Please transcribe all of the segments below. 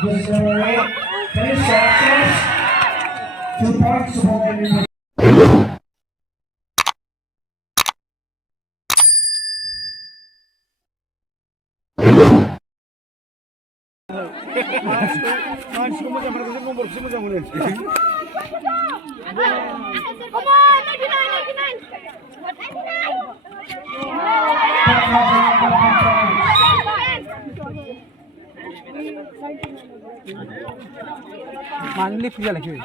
This is number 8. Finish success. 2 points to Bodoland. Manly puja lagi.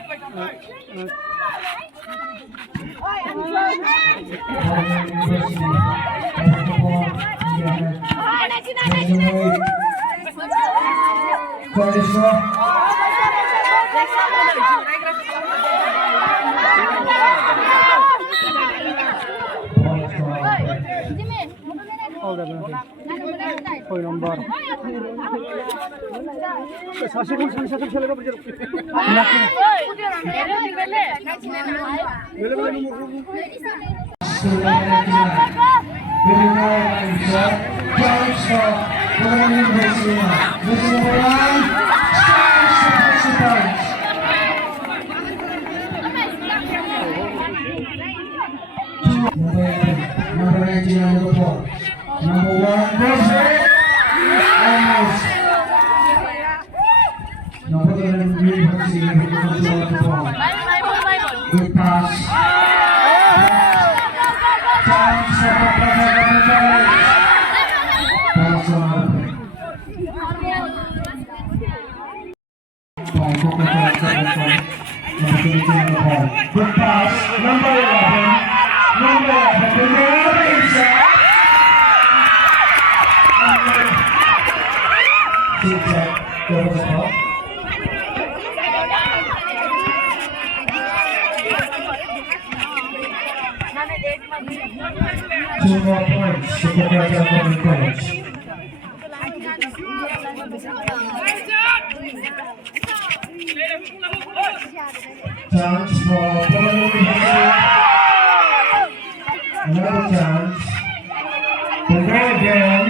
Poin nomor. Number 19, number 4. Number 1 goes it. Almost. Number 11, University control the ball. Good pass. Chance for pass on. By Kokrajhar. Number 22 the ball. Good pass. Number 11. Number 11. Inside. Two more points to Kokrajhar College. Chance for Bodoland. Another chance. To go again.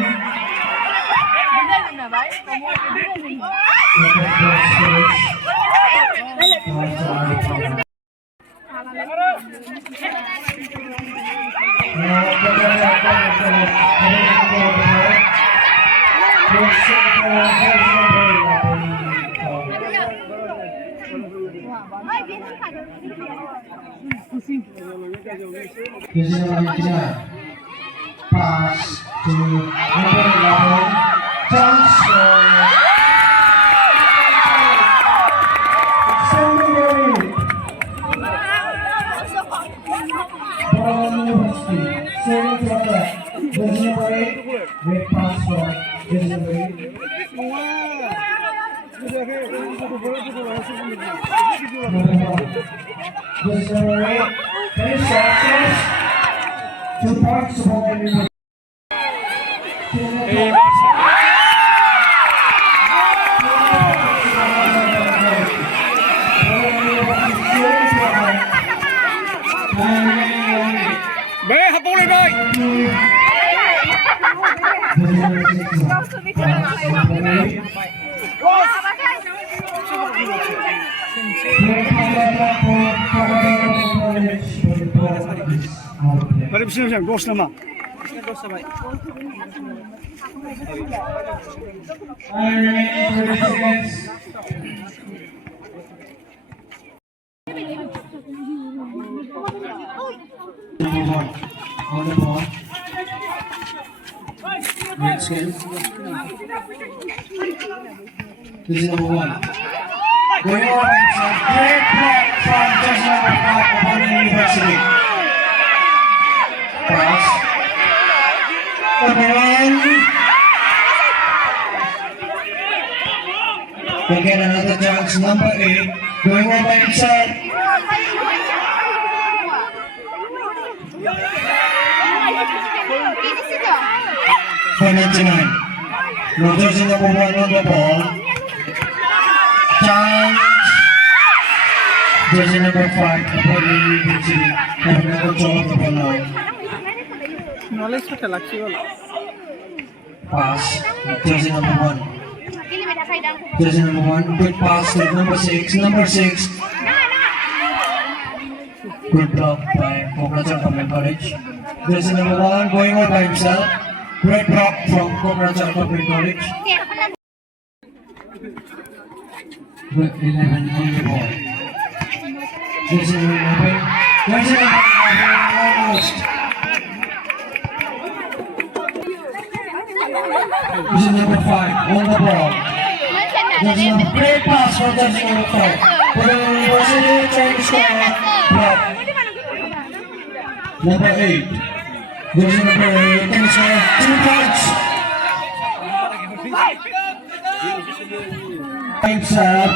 This is number 9. Pass to number 11. Chance for great pass for this number 8. This number 8. Finish success. 2 points to Bodoland. Mari bersiap-siap, dos nama. On the ball. Next game. This is number 1. Going on, it's a great block from just number 5 of Bodoland University. Pass. Again. Again, another chance. Number 8. Going over inside. For 99. No jersey number 1 on the ball. Chance. Jersey number 5 of Bodoland University. Having a control of the ball now. Knowledge to tell actually. Pass. Jersey number 1. Jersey number 1, good pass to number 6. Number 6. Good block by Kokrajhar Government College. Jersey number 1 going out by himself. Great block from Kokrajhar Government College. Good 11 on the ball. Jersey number 11. Jersey number 11 almost. Jersey number 5 on the ball. Jersey number great pass for jersey number 5. Bodoland University trying to score. Block. Number 8. Jersey number 8 can score 2 points. Can score.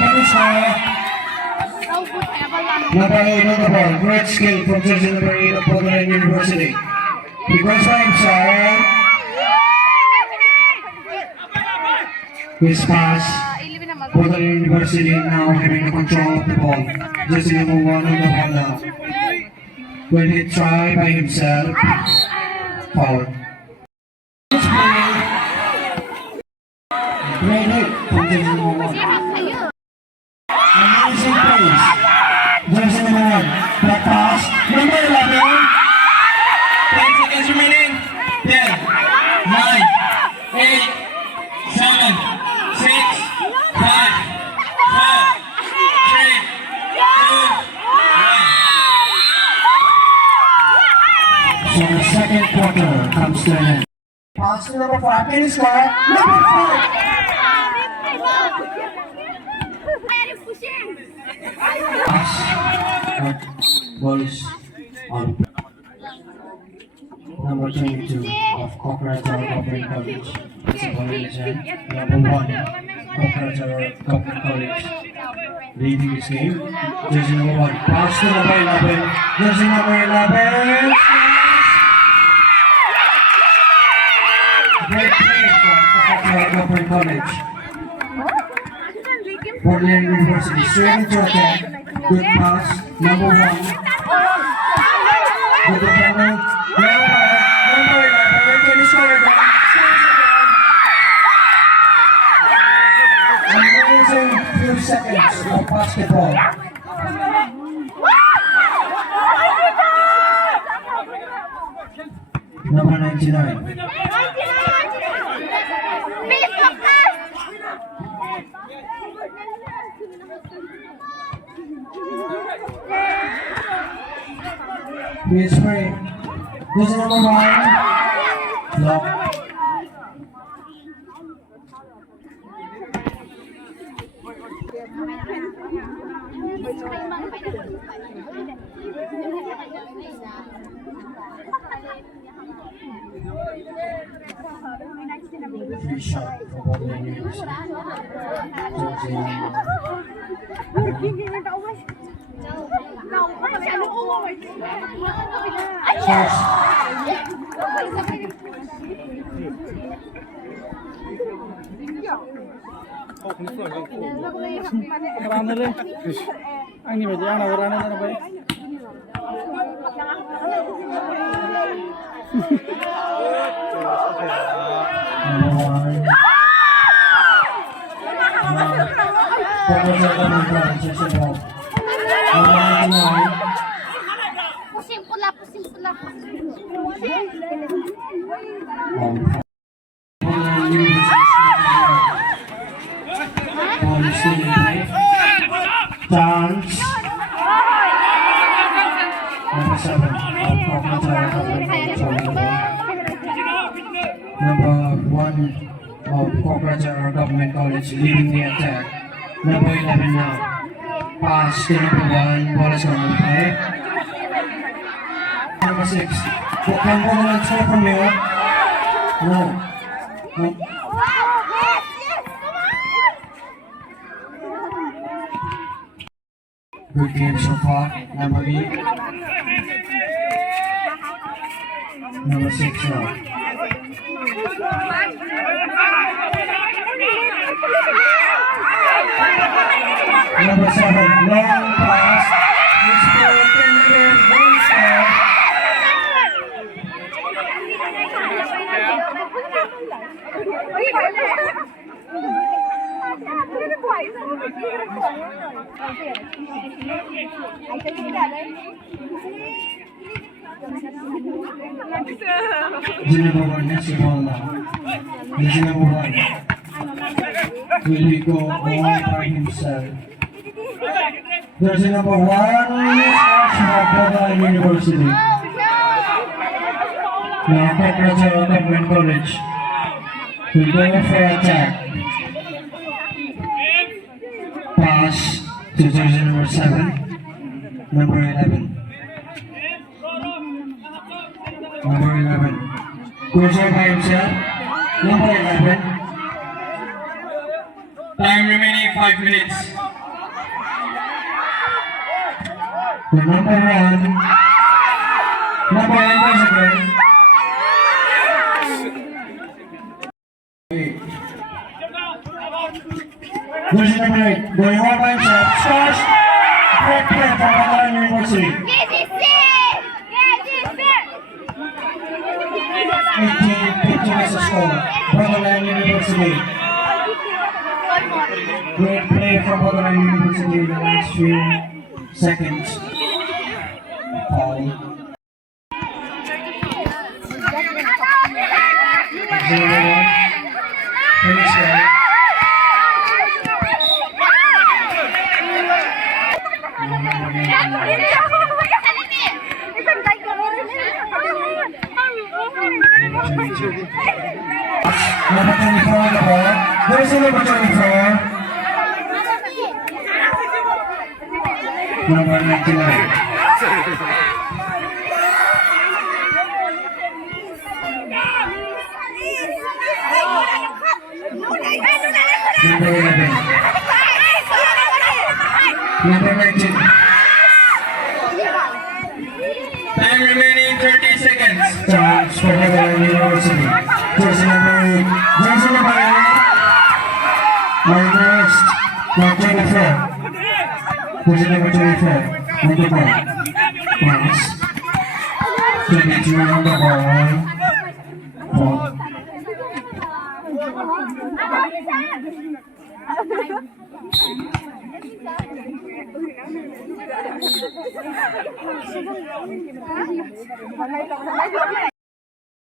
Number 8 on the ball. Great skill from jersey number 8 of Bodoland University. He goes by himself. His pass. Bodoland University now having the control of the ball. Jersey number 1 on the ball now. When he tried by himself, foul. Great hit from jersey number 1. Amazing plays. Jersey number 1. Back pass. Number 11. 10 seconds remaining. 10, 9, 8, 7, 6, 5, 4, 3, 2, 1. So the second quarter comes to an end. Pass to number 5. Can he score? Number 5. Pass. Ball is on. Number 22 of Kokrajhar Government College. It's a ball in his hand. Number 1, Kokrajhar Government College. Leading this game. Jersey number 1. Pass to number 11. Jersey number 11. Great play from Kokrajhar Government College. Bodoland University straight into attack. Good pass. Number 1. Good defender. Number 11. Can he score again? Amazing few seconds of basketball. Number 99. Please spray. This is number 1. Block. Free shot for Bodoland University. First. Runner. Anh nhìn phải ra nào runner nào vậy? Pusing pula. Chance. Number 7 of Number 1 of Kokrajhar Government College leading the attack. Number 11 now. Pass to number 1. Ball is on the play. Number 6. Can Bodoland score from here? No. Good game so far. Number 8. Number 6 now. Number 7. Long pass. It's broken. One score. Jersey number 1, next ball now. Jersey number 1. Will he go all by himself? Jersey number 1 starts from Bodoland University. Now Kokrajhar Government College will go for attack. Pass to jersey number 7, number 11. Number 11. Goes on by himself. Number 11. Time remaining 5 minutes. The number 1. Number 1 goes again. Jersey number 8. Going on by himself. Scores. Great play from Bodoland University. K.G.C. 18-15 is the score. Bodoland University. Great play from Bodoland University in the last few seconds. Foul. 0-1. Finish there. Number 24 on the ball. There's a number 24. Number 99. Number 11. Number 19. Time remaining 30 seconds. Chance for Bodoland University. Jersey number 8. Jersey number 8. My next. Number 24. Jersey number 24. Number 1. Pass. 22 on the ball. Ball.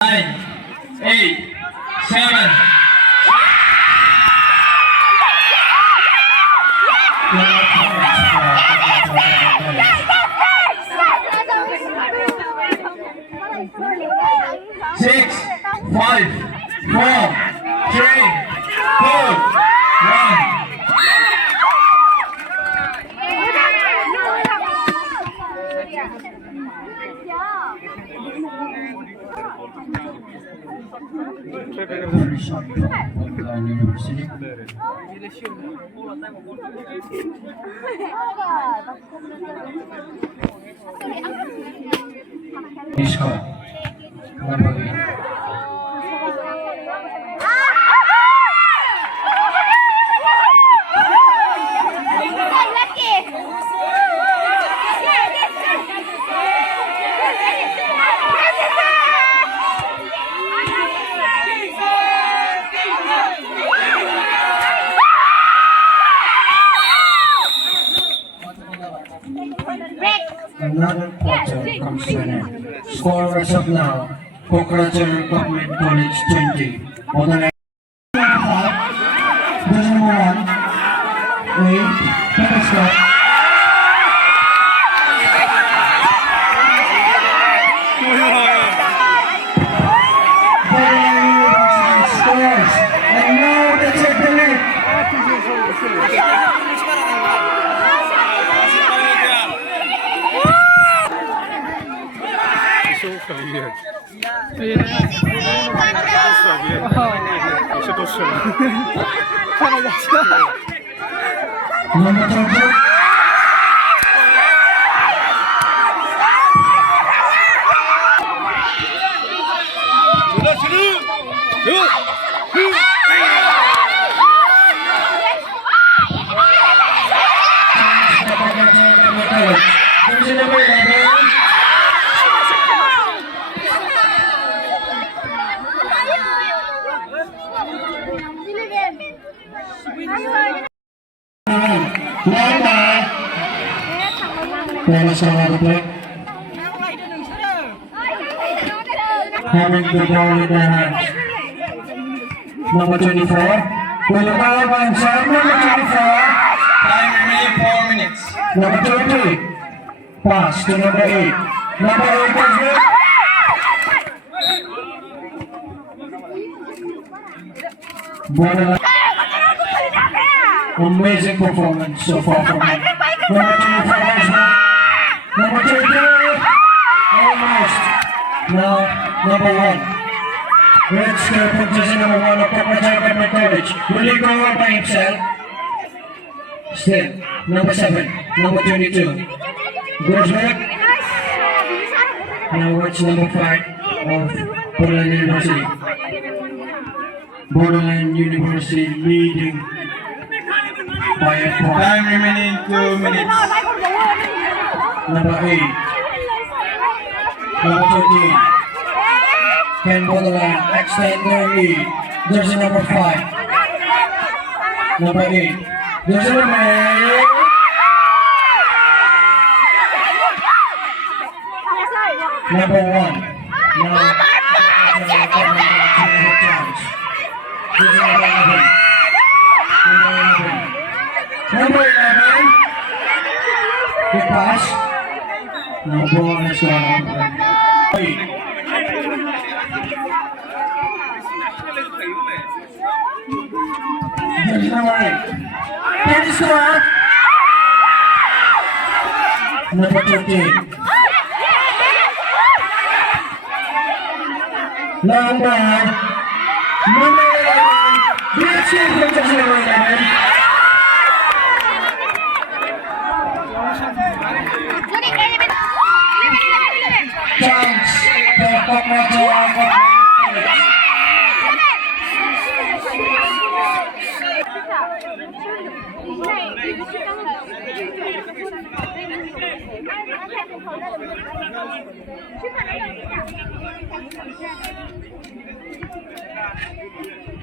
Nine, 8, 7. Six, 5, 4, 3, 2, 1. Very short from Bodoland University. Disco. Number 8. Another quarter comes to an end. Score as of now, Kokrajhar Government College 20. Bodoland jersey number 1. Wait, better stop. Bodoland University scores, and now they take the lead. Number 20. Jersey number 11. Number. Players are out of play. Having the ball in their hands. Number 24. Will the ball by himself? Number 24. Time remaining 4 minutes. Number 20. Pass to number 8. Number 8 goes with. Bodoland. Amazing performance so far from him. Number 24 goes with. Number 22. Almost. Now, number 1. Red skill from jersey number 1 of Kokrajhar College. Will he go out by himself? Still, number 7, number 22. Goes back. Now watch number 5 of Bodoland University. Bodoland University leading by a point. Time remaining 2 minutes. Number 8. Number 13. Can Bodoland extend their lead? Jersey number 5. Number 8. Jersey number 8. Number 1. Now, chance. Jersey number 11. Number 11. Good pass. Now ball has gone on. 8. Jersey number 8. Can he score? Number 13. Number 11. Great save from jersey number 11. Chance for Kokrajhar.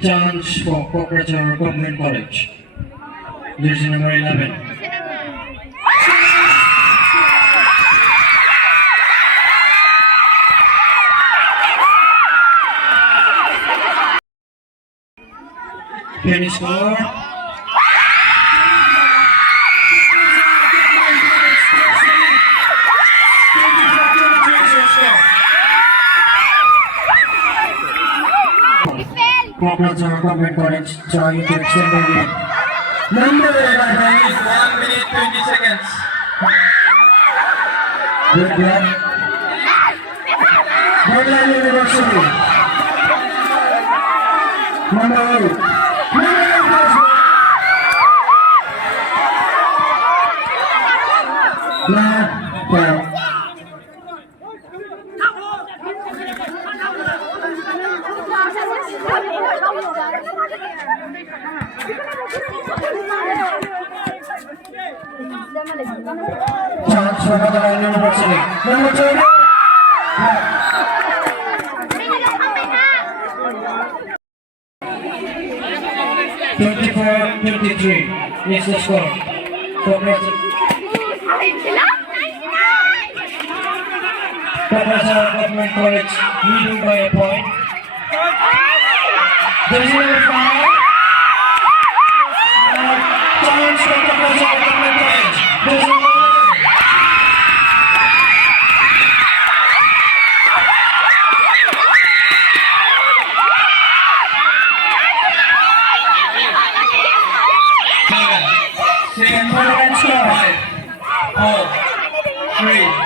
Chance for Kokrajhar Government College. Jersey number 11. Can he score? Kokrajhar Government College trying to extend their lead. Number 11. 1 minute 20 seconds. Good block. Bodoland University. Number 8. Now, foul. Chance for Bodoland University. Number 2. 24-23 is the score. Kokrajhar Government College leading by a point. Jersey number 5. Chance for Kokrajhar Government College. Jersey number 11. Six, 5, 4, 3,